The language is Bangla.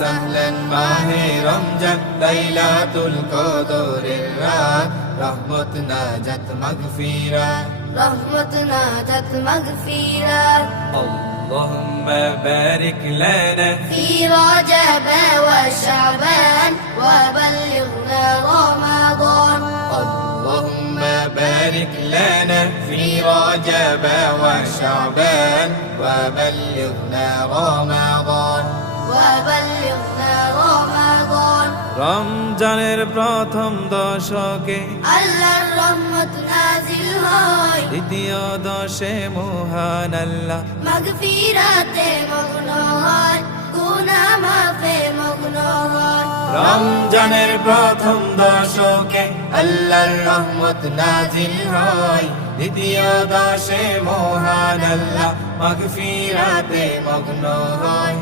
সাহলান মাহে রমজান লাইলাতুল কদরের রাত রহমত নাজাত মাগফিরাত رحمة نادت مغفرة اللهم بارك لنا في رجب وشعبان وبلغنا رمضان اللهم بارك لنا في رجب وشعبان وبلغنا رمضان وبلغنا رمضان রমজানের প্রথম দশকে আল্লাহর রহমত নাজিল হয় দ্বিতীয় দশে মহান আল্লাহ মাগফিরাতে মগ্ন হয় গুনাহ মাফে মগ্ন হয় রমজানের প্রথম দশকে আল্লাহর রহমত নাজিল হয় দ্বিতীয় দশে মহান আল্লাহ মাগফিরাতে মগ্ন হয়